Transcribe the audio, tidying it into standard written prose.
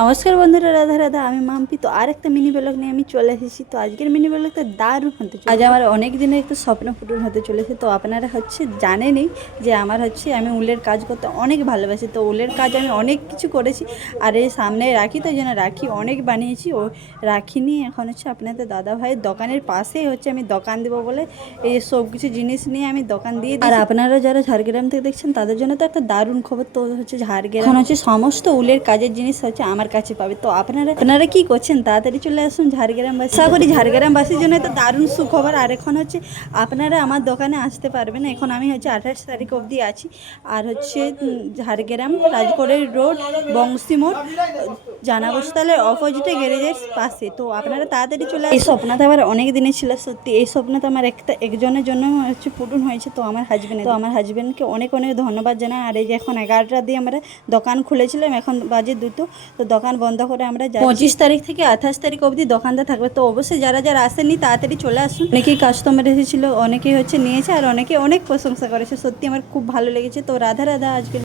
নমস্কার বন্ধুরা, রাধা রাধা। আমি মাম্পি। তো আর একটা মিনি ব্লগ নিয়ে আমি চলে এসেছি। তো আজকের মিনি ব্লগটা দারুণ হতে চলেছে। আজ আমার অনেক দিনের একটা স্বপ্ন পূরণ হতে চলেছে। তো আপনারা জানেনই যে আমার আমি উলের কাজ করতে অনেক ভালোবাসি। তো উলের কাজ আমি অনেক কিছু করেছি। আর এই সামনে রাখি, তো যেন রাখি অনেক বানিয়েছি। ও রাখি নিয়ে এখন আপনাদের দাদা ভাইয়ের দোকানের পাশেই আমি দোকান দেবো বলে এই সব কিছু জিনিস নিয়ে আমি দোকান দিয়ে দিই। আর আপনারা যারা ঝাড়গ্রাম থেকে দেখছেন তাদের জন্য তো একটা দারুণ খবর। তো ঝাড়গ্রাম এখন সমস্ত উলের কাজের জিনিস আমার কাছে পাবে। তো আপনারা কি করছেন, তাড়াতাড়ি চলে আসুন ঝাড়গ্রামবাসী। আশা করি ঝাড়গ্রামবাসীর জন্য তো দারুণ সুখবর। আর এখন আপনারা আমার দোকানে আসতে পারবেন। এখন আমি 28 তারিখ অবধি আছি। আর ঝাড়গ্রাম রাজকোটের রোড, বংশী মোড়, জানাবস্থালের অপোজিটে গ্যারেজের পাশে। তো আপনারা তাড়াতাড়ি চলে আসুন। এই স্বপ্নটা আমার অনেক দিনে ছিল। সত্যি এই স্বপ্নটা আমার একজনের জন্য পূরণ হয়েছে। তো আমার হাজব্যান্ডকে অনেক অনেক ধন্যবাদ জানাই। আর এই যে এখন 11টা দিয়ে আমরা দোকান খুলেছিলাম, এখন বাজে 2টো। তো দোকান বন্ধ করে আমরা 25 তারিখ থেকে 28 তারিখ অবধি দোকানটা থাকবে। তো অবশ্যই যারা যারা আসেননি তাড়াতাড়ি চলে আসুন। অনেকেই কাস্টমার এসেছিলো, অনেকেই নিয়েছে, আর অনেকে অনেক প্রশংসা করেছে। সত্যি আমার খুব ভালো লেগেছে। তো রাধা রাধা। আজকে